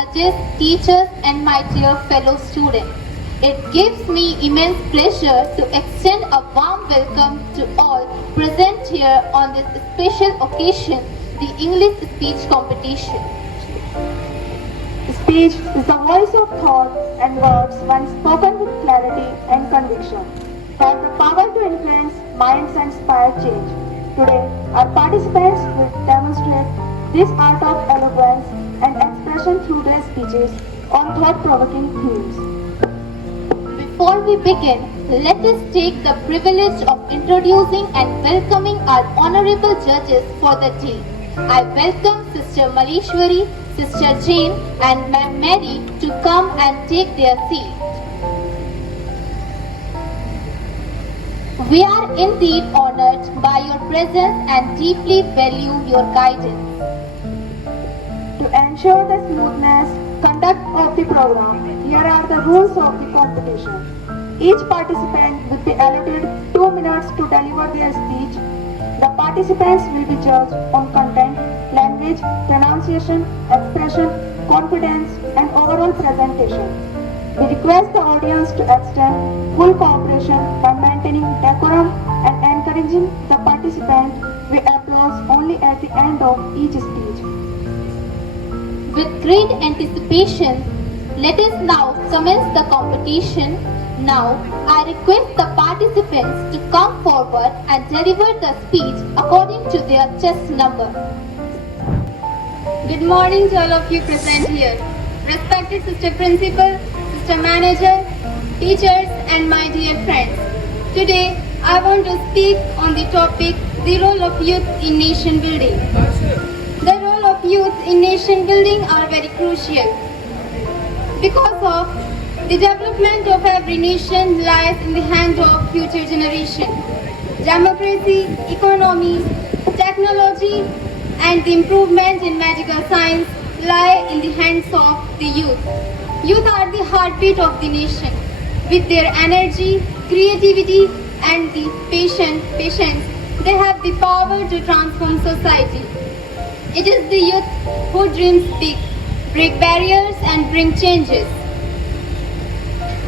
judges, teachers, and my dear fellow students. It gives me immense pleasure to extend a warm welcome to all present here on this special occasion, the English speech competition. Speech is the voice of thought and words when spoken with clarity and conviction. Have the power to influence minds and inspire change. Today, our participants will demonstrate this art of eloquence and expression through their speeches on thought-provoking themes. Before we begin, let us take the privilege of introducing and welcoming our honorable judges for the day. I welcome Sister Maleshwari, Sister Jane, and Ma'am Mary to come and take their seat. We are indeed honored by your presence and deeply value your guidance. To ensure the smoothness conduct of the program, here are the rules of the competition. Each participant will be allotted 2 minutes to deliver their speech. The participants will be judged on content, language, pronunciation, expression, confidence, and overall presentation. We request the audience to extend full cooperation by maintaining decorum and encouraging the participant with applause only at the end of each speech. With great anticipation, let us now commence the competition. Now, I request the participants to come forward and deliver the speech according to their chest number. Good morning to all of you present here. Respected Sister Principal, Sister Manager, teachers and my dear friends. Today, I want to speak on the topic, the role of youth in nation building. The role of youth in nation building are very crucial because of the development of every nation lies in the hand of future generation. Democracy, economy, technology, and the improvement in medical science lie in the hands of the youth. Youth are the heartbeat of the nation. With their energy, creativity, and the patience, they have the power to transform society. It is the youth who dreams big, break barriers, and bring changes.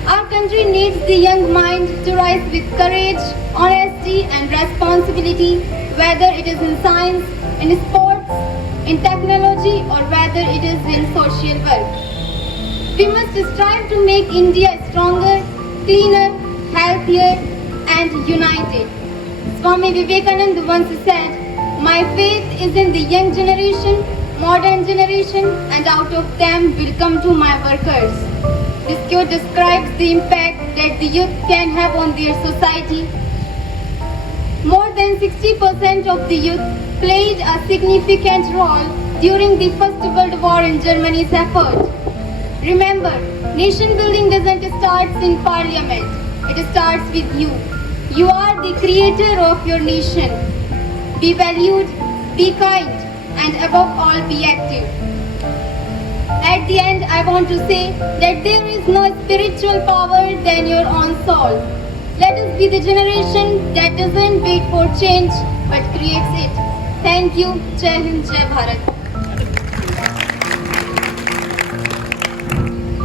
Our country needs the young mind to rise with courage, honesty, and responsibility, whether it is in science, in sports, in technology, or whether it is in social work. We must strive to make India stronger, cleaner, healthier, and united. Swami Vivekananda once said, "My faith is in the young generation, modern generation, and out of them will come to my workers." This quote describes the impact that the youth can have on their society. More than 60% of the youth played a significant role during the First World War in Germany's effort. Remember, nation building doesn't start in parliament. It starts with you. You are the creator of your nation. Be valued, be kind, and above all be active. At the end, I want to say that there is no spiritual power than your own soul. Let us be the generation that doesn't wait for change but creates it. Thank you. Jai Hind, Jai Bharat.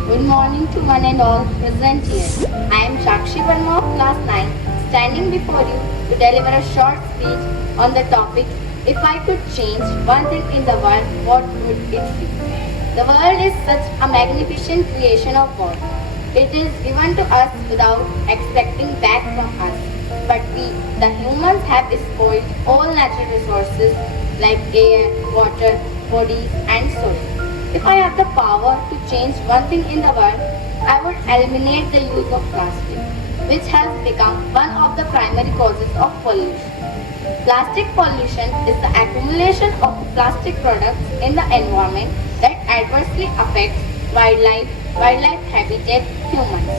Good morning to one and all present here. I am Shakshi Verma of class 9, standing before you to deliver a short speech on the topic, if I could change one thing in the world, what would it be? The world is such a magnificent creation of God. It is given to us without expecting back from us. But we, the humans, have spoiled all natural resources like air, water, bodies, and soil. If I have the power to change one thing in the world, I would eliminate the use of plastic, which has become one of the primary causes of pollution. Plastic pollution is the accumulation of plastic products in the environment that adversely affects wildlife habitat, humans.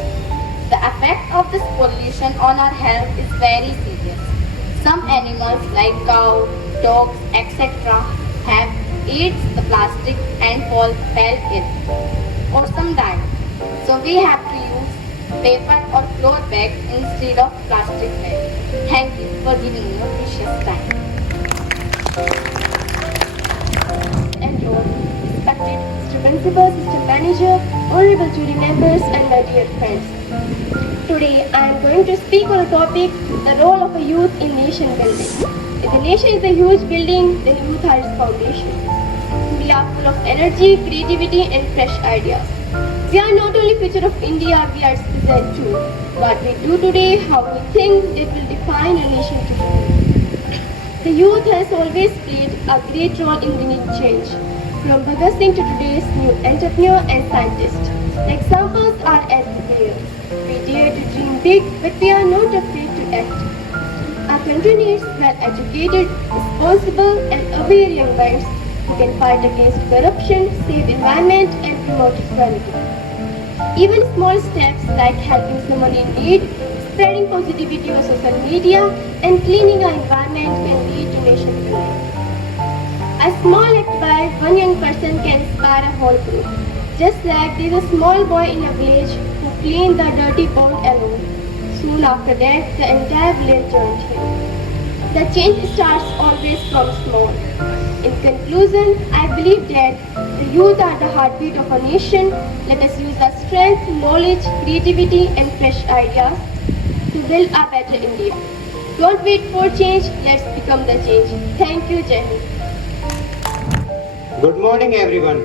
The effect of this pollution on our health is very serious. Some animals like cow, dogs, etc. have eats the plastic and fell ill, or some die. So we have to use paper or cloth bags instead of plastic bags. Thank you for giving me your precious time. And your respected Mr. Principal, System Manager, honorable jury members, and my dear friends. Today, I am going to speak on a topic, the role of a youth in nation building. If the nation is a huge building, then youth are its foundation. We are full of energy, creativity, and fresh ideas. We are not only future of India, we are its present too. What we do today, how we think, it will define a nation tomorrow. The youth has always played a great role in bringing change, from Bhagat Singh to today's new entrepreneur and scientist. The examples are everywhere. We dare to dream big, but we are not afraid to act. Our country needs well-educated, responsible and aware young minds who can fight against corruption, save environment and promote equality. Even small steps like helping someone in need, spreading positivity on social media and cleaning our environment can lead to nation building. A small act by one young person can inspire a whole group. Just like there is a small boy in a village who cleaned the dirty pond alone. Soon after that, the entire village joined him. The change starts always from small. In conclusion, I believe that the youth are the heartbeat of a nation. Let us use our strength, knowledge, creativity and fresh ideas to build a better India. Don't wait for change, let's become the change. Thank you, Jai Hind. Good morning everyone.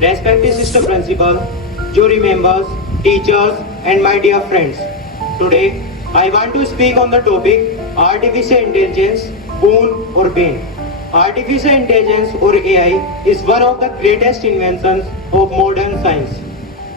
Respected Sister Principal, jury members, teachers and my dear friends. Today, I want to speak on the topic Artificial Intelligence, boon or bane. Artificial Intelligence or AI is one of the greatest inventions of modern science.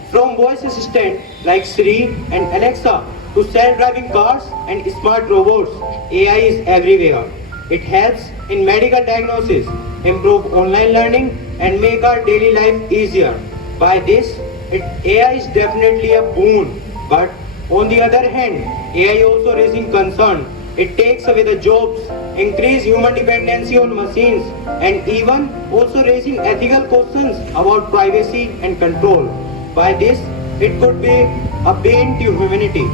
From voice assistants like Siri and Alexa to self-driving cars and smart robots, AI is everywhere. It helps in medical diagnosis, improve online learning and make our daily life easier. By this, AI is definitely a boon. But on the other hand, AI also raising concern. It takes away the jobs, increase human dependency on machines, and even also raising ethical questions about privacy and control. By this, it could be a bane to humanity.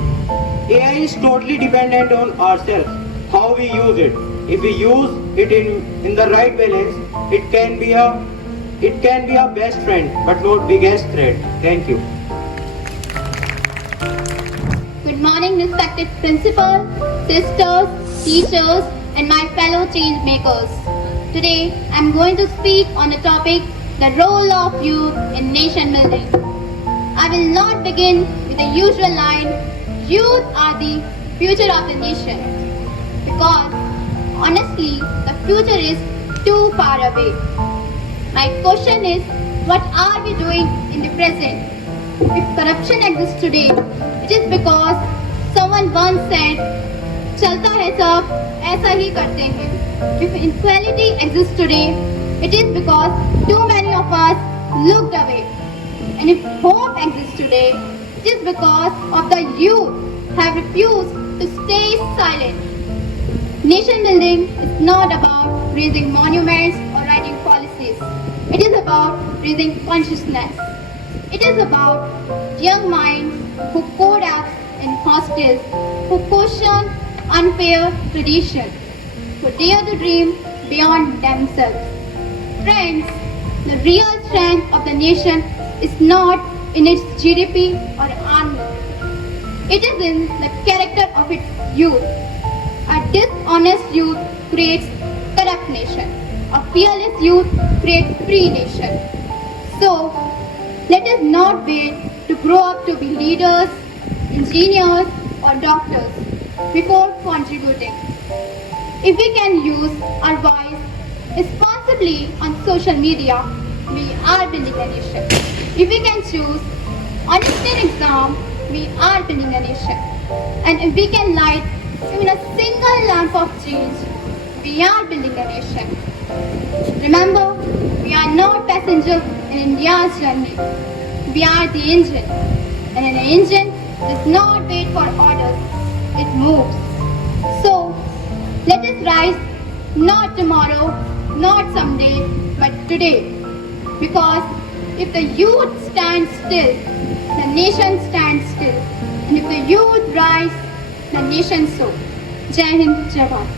AI is totally dependent on ourselves, how we use it. If we use it in the right balance, it can be a best friend, but not biggest threat. Thank you. Good morning, respected principal, sisters, teachers, and my fellow change makers. Today, I'm going to speak on the topic, the role of youth in nation building. I will not begin with the usual line, youth are the future of the nation. Because, honestly, the future is too far away. My question is, what are we doing in the present? If corruption exists today, it is because someone once said, "चलता है सब, ऐसा ही करते हैं." If inequality exists today, it is because too many of us looked away. And if hope exists today, it is because of the youth have refused to stay silent. Nation building is not about raising monuments or writing policies. It is about raising consciousness. It is about young minds who code apps in hostels, who question unfair tradition, who dare to dream beyond themselves. Friends, the real strength of the nation is not in its GDP or army. It is in the character of its youth. A dishonest youth creates corrupt nation. A fearless youth creates free nation. So, let us not wait to grow up to be leaders, engineers or doctors before contributing. If we can use our voice responsibly on social media, we are building a nation. If we can choose honesty in exam, we are building a nation. And if we can light even a single lamp of change, we are building a nation. Remember, we are not passengers in India's journey. We are the engine. And an engine does not wait for orders, it moves. So, let us rise not tomorrow, not someday, but today. Because if the youth stands still, the nation stands still. And if the youth rise, the nation so. Jai Hind, Jai Bharat.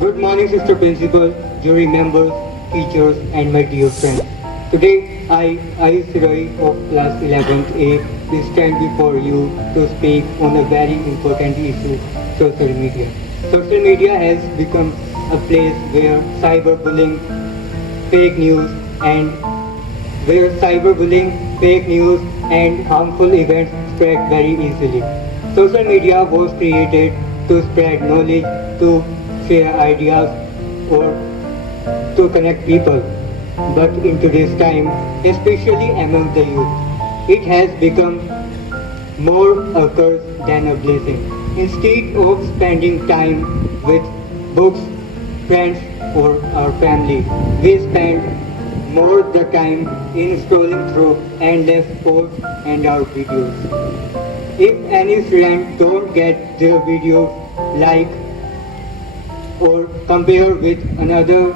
Good morning, Sister Principal, jury members, teachers, and my dear friends. Today, I Sirai of class 11th A, will stand before you to speak on a very important issue, social media. Social media has become a place where cyberbullying, fake news, and harmful events spread very easily. Social media was created to spread knowledge, to share ideas, or to connect people. But in today's time, especially among the youth, it has become more a curse than a blessing. Instead of spending time with books, friends, or our family, we spend more the time in scrolling through endless posts and our videos. If any friend don't get their video like or compare with another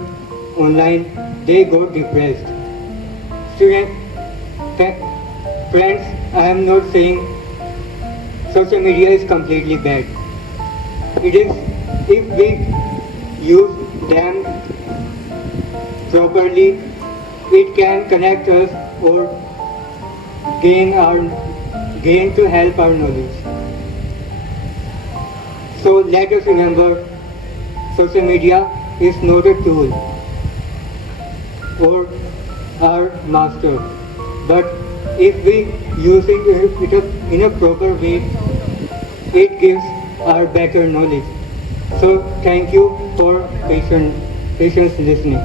online, they go depressed. Friends, I am not saying social media is completely bad. It is if we use them properly, it can connect us or gain to help our knowledge. So let us remember, social media is not a tool or our master, but if we use it in a proper way, it gives our better knowledge. So thank you for patience listening.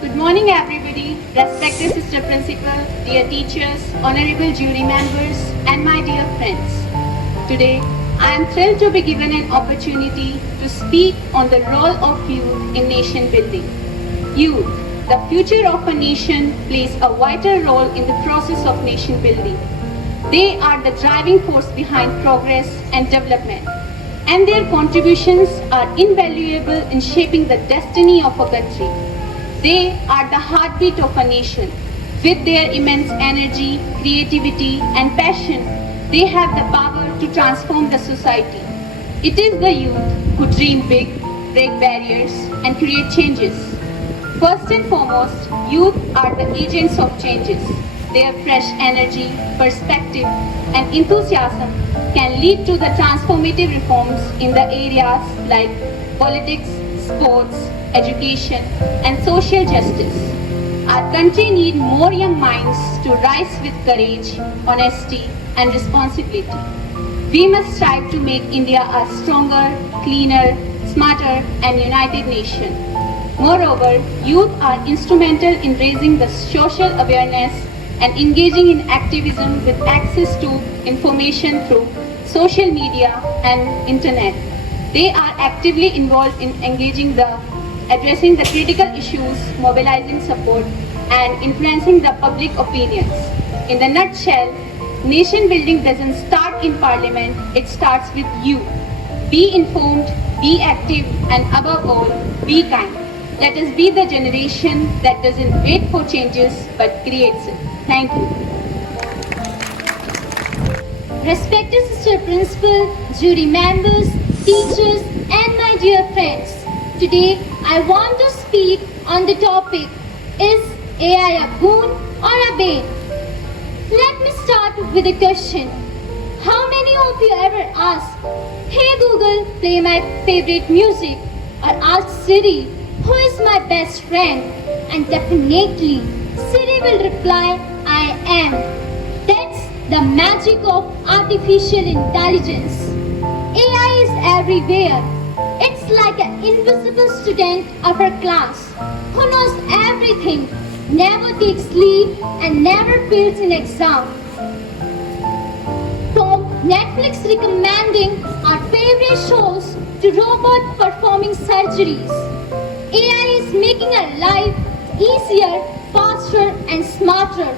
Good morning, everybody. Respected Sister Principal, dear teachers, honorable jury members, and my dear friends. Today, I am thrilled to be given an opportunity to speak on the role of youth in nation building. Youth, the future of a nation, plays a vital role in the process of nation building. They are the driving force behind progress and development, and their contributions are invaluable in shaping the destiny of a country. They are the heartbeat of a nation. With their immense energy, creativity, and passion, they have the power to transform the society. It is the youth who dream big, break barriers, and create changes. First and foremost, youth are the agents of changes. Their fresh energy, perspective, and enthusiasm can lead to the transformative reforms in the areas like politics, sports, education, and social justice. Our country needs more young minds to rise with courage, honesty, and responsibility. We must strive to make India a stronger, cleaner, smarter, and united nation. Moreover, youth are instrumental in raising the social awareness and engaging in activism with access to information through social media and internet. They are actively involved in addressing the critical issues, mobilizing support, and influencing the public opinions. In the nutshell, nation building doesn't start in parliament, it starts with you. Be informed, be active, and above all, be kind. Let us be the generation that doesn't wait for changes but creates it. Thank you. Respected Sister Principal, jury members, teachers, and my dear friends. Today, I want to speak on the topic, is AI a boon or a bane? Let me start with a question. How many of you ever ask, hey Google, play my favorite music? Or ask Siri, who is my best friend? And definitely, Siri will reply, I am. That's the magic of artificial intelligence. AI is everywhere. It's like an invisible student of our class who knows everything, never takes leave, and never fails in exam. From Netflix recommending our favorite shows to robot performing surgeries, AI is making our life easier, faster, and smarter.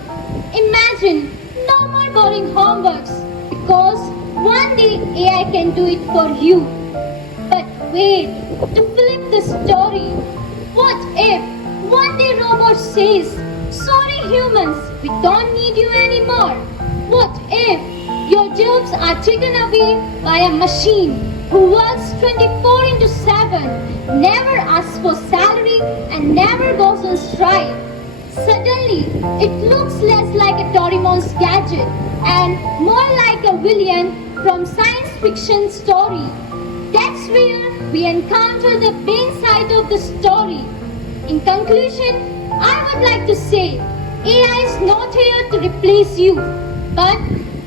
Imagine no more boring homeworks because one day AI can do it for you. But wait, to flip the story, what if one day robot says, sorry humans, we don't need you anymore? What if your jobs are taken away by a machine who works 24/7, never asks for salary, and never goes on strike. Suddenly, it looks less like a Doraemon's gadget and more like a villain from science fiction story. That's where we encounter the main side of the story. In conclusion, I would like to say AI is not here to replace you, but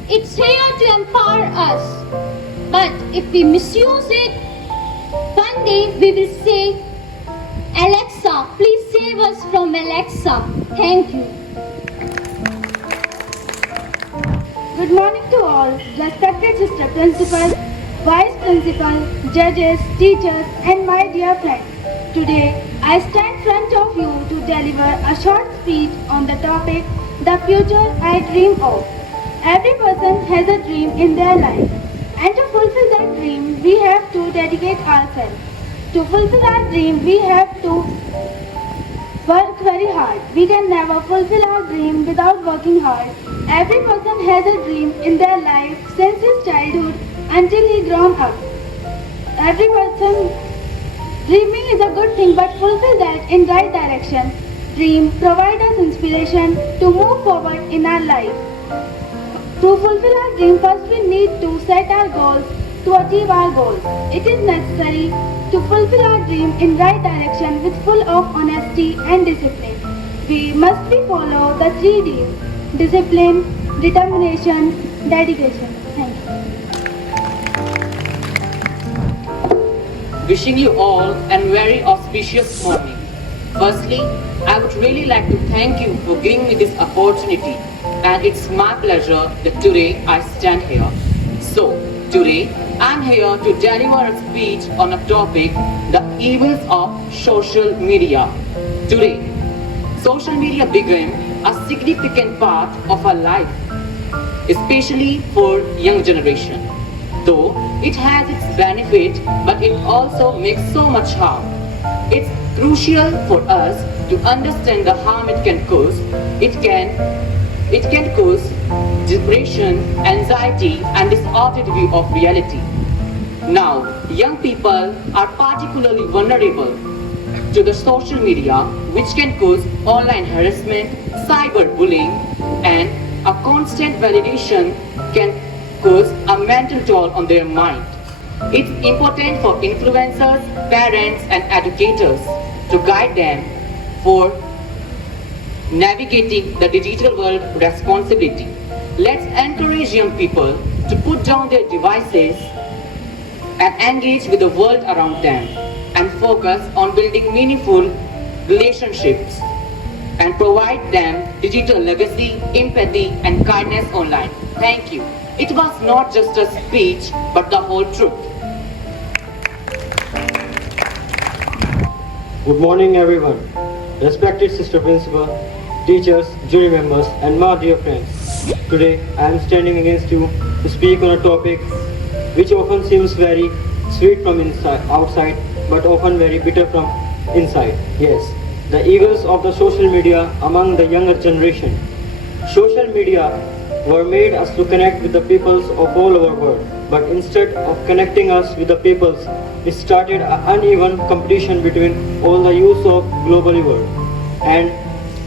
it's here to empower us. But if we misuse it, one day we will say, Alexa, please save us from Alexa. Thank you. Good morning to all, respected sister principal, vice principal, judges, teachers, and my dear friends. Today, I stand front of you to deliver a short speech on the topic, the future I dream of. Every person has a dream in their life, and to fulfill that dream, we have to dedicate ourselves. To fulfill our dream, we have to work very hard. We can never fulfill our dream without working hard. Every person has a dream in their life since his childhood until he grown up. Every person dreaming is a good thing, but fulfill that in right direction. Dream provide us inspiration to move forward in our life. To fulfill our dream, first we need to set our goals to achieve our goals. It is necessary to fulfill our dream in right direction with full of honesty and discipline. We must be follow the 3 Ds: discipline, determination, dedication. Thank you. Wishing you all a very auspicious morning. Firstly, I would really like to thank you for giving me this opportunity, and it's my pleasure that today I stand here. So, today I'm here to deliver a speech on a topic, the evils of social media. Today, social media became a significant part of our life, especially for young generation. Though it has its benefit, but it also makes so much harm. It's crucial for us to understand the harm it can cause. It can cause depression, anxiety, and distorted view of reality. Now, young people are particularly vulnerable to the social media, which can cause online harassment, cyberbullying, and a constant validation can cause a mental toll on their mind. It's important for influencers, parents, and educators to guide them for navigating the digital world responsibility. Let's encourage young people to put down their devices and engage with the world around them and focus on building meaningful relationships and provide them digital legacy, empathy, and kindness online. Thank you. It was not just a speech, but the whole truth. Good morning, everyone. Respected sister principal, teachers, jury members, and my dear friends. Today, I am standing against you to speak on a topic which often seems very sweet from outside, but often very bitter from inside. Yes, the evils of the social media among the younger generation. Social media were made us to connect with the peoples of all over the world, but instead of connecting us with the peoples, it started an uneven competition between all the youth of globally world. And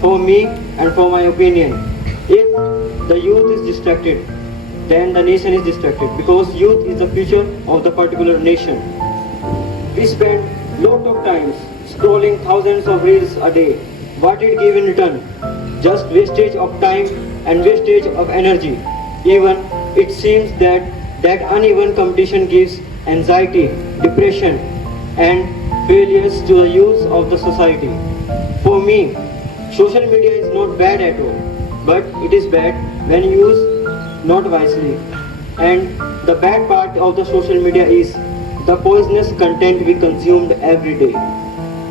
for me and for my opinion, if the youth is distracted, then the nation is distracted, because youth is the future of the particular nation. We spend lot of times scrolling thousands of reels a day. What it give in return? Just wastage of time and wastage of energy. Even it seems that uneven competition gives anxiety, depression, and failures to the youth of the society. For me, social media is not bad at all, but it is bad when used not wisely. And the bad part of the social media is the poisonous content we consumed every day.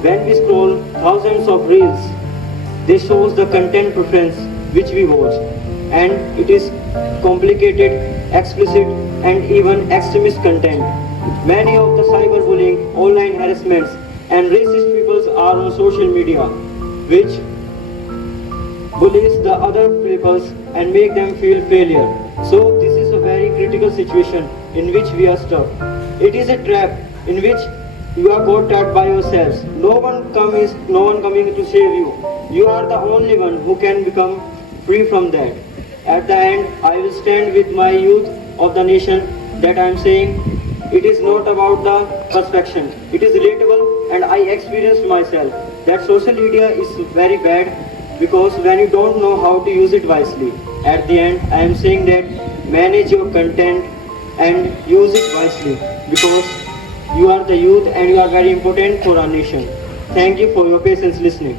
When we scroll thousands of reels, this shows the content preference which we watch, and it is complicated, explicit, and even extremist content. Many of the cyberbullying, online harassments, and racist peoples are on social media, which bullies the other peoples and make them feel failure. So this is a very critical situation in which we are stuck. It is a trap in which You are got trapped by yourselves. No one coming to save you. You are the only one who can become free from that. At the end, I will stand with my youth of the nation that I am saying it is not about the perfection. It is relatable and I experienced myself that social media is very bad because when you don't know how to use it wisely. At the end, I am saying that manage your content and use it wisely because you are the youth and you are very important for our nation. Thank you for your patience listening.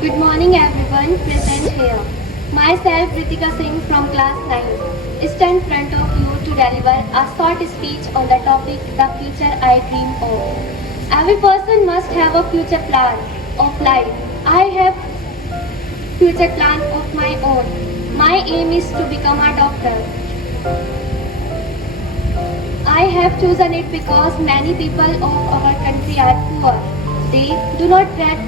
Good morning everyone present here. Myself Ritika Singh from class 9 stand in front of you to deliver a short speech on the topic the future I dream of. Every person must have a future plan of life. I have future plan of my own. My aim is to become a doctor. I have chosen it because many people of our country are poor. They do not get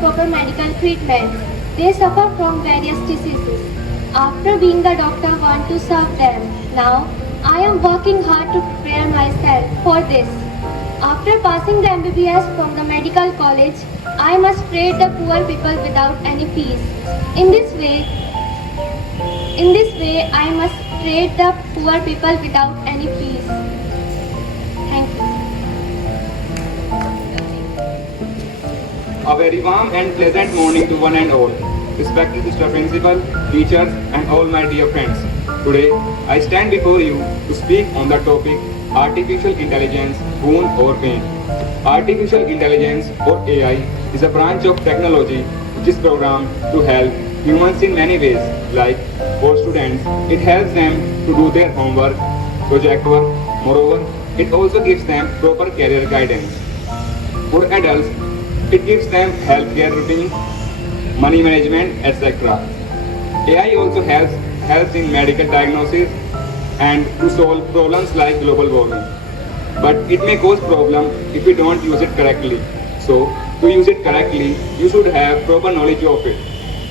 proper medical treatment. They suffer from various diseases. After being the doctor, I want to serve them. Now, I am working hard to prepare myself for this. After passing the MBBS from the medical college, I must treat the poor people without any fees. In this way, I must treat the poor people without any fees. Thank you. A very warm and pleasant morning to one and all. Respected Mr. Principal, teachers and all my dear friends. Today, I stand before you to speak on the topic Artificial Intelligence, Boon or Bane. Artificial Intelligence or AI is a branch of technology which is programmed to help humans in many ways. Like for students, it helps them to do their homework, project work. Moreover, it also gives them proper career guidance. For adults, it gives them healthcare routine, money management, etc. AI also helps in medical diagnosis and to solve problems like global warming. But it may cause problems if you don't use it correctly. So, to use it correctly, you should have proper knowledge of it.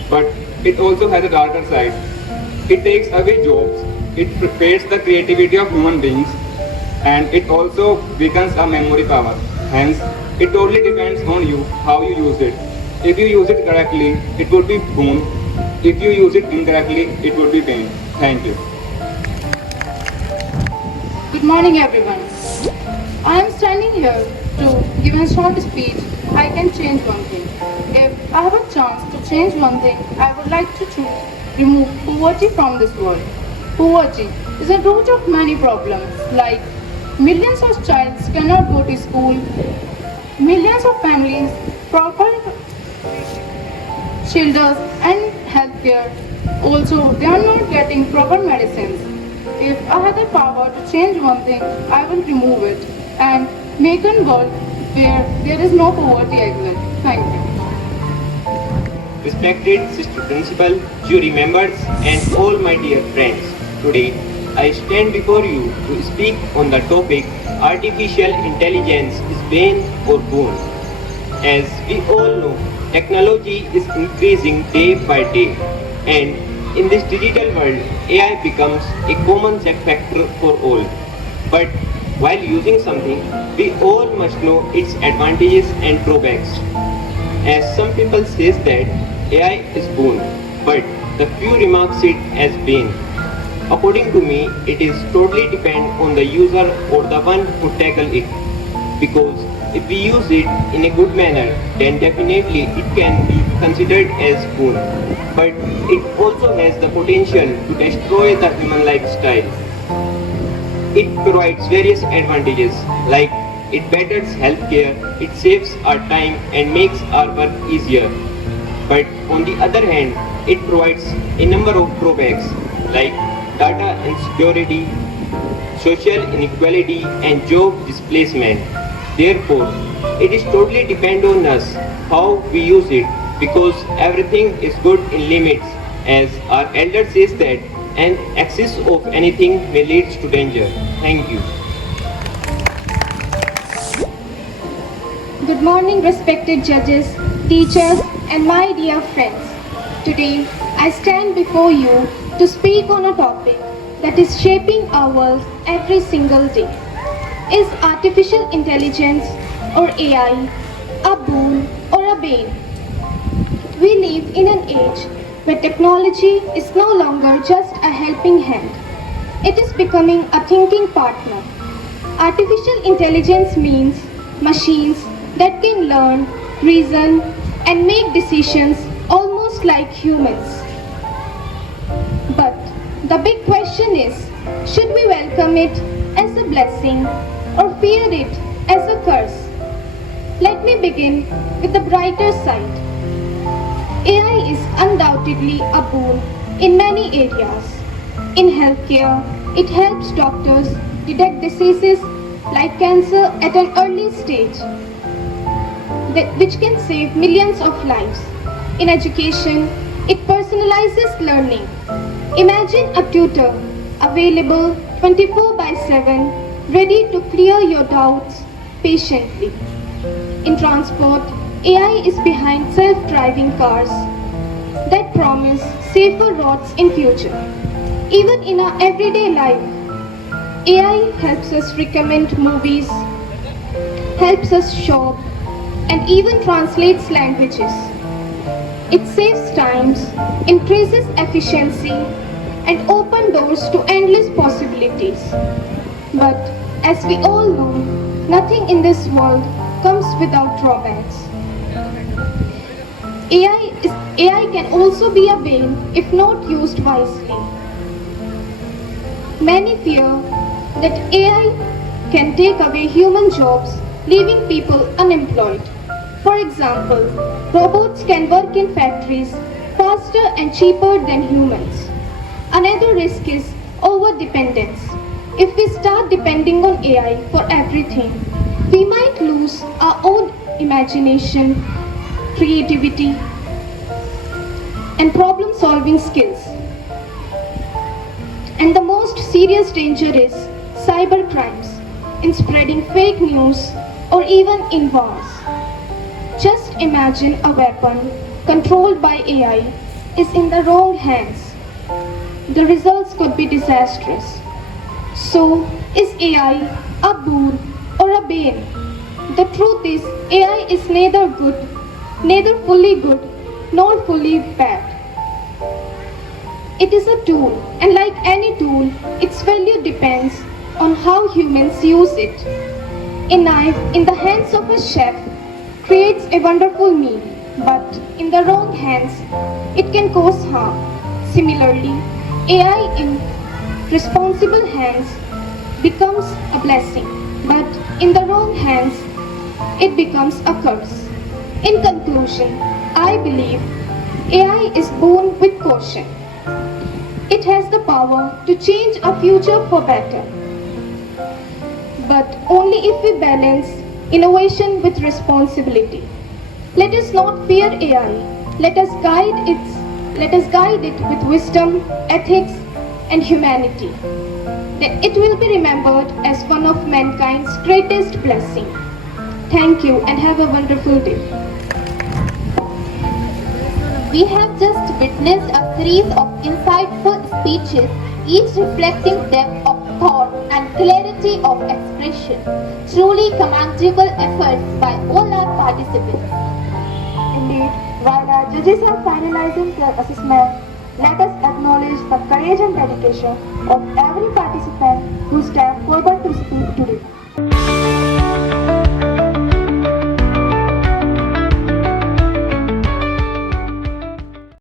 But it also has a darker side. It takes away jobs, it prepares the creativity of human beings, and it also weakens our memory power. Hence, it totally depends on you how you use it. If you use it correctly, it would be boon. If you use it incorrectly, it would be pain. Thank you. Good morning everyone. I am standing here to give a short speech. I can change one thing. If I have a chance to change one thing, I would like to remove poverty from this world. Poverty is a root of many problems like millions of children cannot go to school, millions of families proper shelters and healthcare. Also, they are not getting proper medicines. If I had the power to change one thing, I will remove it and make a world where there is no poverty exists. Thank you. Respected Sister Principal, jury members and all my dear friends. Today, I stand before you to speak on the topic Artificial Intelligence is bane or boon. As we all know, technology is increasing day by day and in this digital world, AI becomes a common factor for all. But while using something, we all must know its advantages and drawbacks. As some people say that AI is boon, but the few remarks it as bane. According to me, it is totally depend on the user or the one who tackle it. Because if we use it in a good manner, then definitely it can be considered as boon. But it also has the potential to destroy the human lifestyle. It provides various advantages like it betters healthcare, it saves our time and makes our work easier. But on the other hand, it provides a number of drawbacks like data insecurity, social inequality and job displacement. Therefore, it is totally depend on us how we use it because everything is good in limits as our elder says that an excess of anything may lead to danger. Thank you. Good morning, respected judges, teachers, and my dear friends. Today, I stand before you to speak on a topic that is shaping our world every single day. Is artificial intelligence or AI a boon or a bane? We live in an age where technology is no longer just a helping hand. It is becoming a thinking partner. Artificial intelligence means machines that can learn, reason, and make decisions almost like humans. But the big question is, should we welcome it as a blessing or fear it as a curse? Let me begin with the brighter side. AI is undoubtedly a boon in many areas. In healthcare, it helps doctors detect diseases like cancer at an early stage, which can save millions of lives. In education, it personalizes learning. Imagine a tutor available 24/7, ready to clear your doubts patiently. In transport, AI is behind self-driving cars that promise safer roads in future. Even in our everyday life, AI helps us recommend movies, helps us shop, and even translates languages. It saves times, increases efficiency, and opens doors to endless possibilities. But as we all know, nothing in this world comes without drawbacks. AI can also be a bane if not used wisely. Many fear that AI can take away human jobs, leaving people unemployed. For example, robots can work in factories faster and cheaper than humans. Another risk is over-dependence. If we start depending on AI for everything, we might lose our own imagination, creativity, and problem-solving skills. And the most serious danger is cybercrimes, in spreading fake news or even in wars. Just imagine a weapon controlled by AI is in the wrong hands. The results could be disastrous. So, is AI a boon or a bane? The truth is, AI is neither fully good nor fully bad. It is a tool, and like any tool, its value depends on how humans use it. A knife in the hands of a chef creates a wonderful meal, but in the wrong hands, it can cause harm. Similarly, AI in responsible hands becomes a blessing, but in the wrong hands, it becomes a curse. In conclusion, I believe AI is born with caution. It has the power to change our future for better, but only if we balance innovation with responsibility. Let us not fear AI. Let us guide it with wisdom, ethics, and humanity. Then it will be remembered as one of mankind's greatest blessings. Thank you and have a wonderful day. We have just witnessed a series of insightful speeches, each reflecting depth of thought and clarity of expression. Truly commendable efforts by all our participants. Indeed, while our judges are finalizing their assessment, let us acknowledge the courage and dedication of every participant who stepped forward to speak today.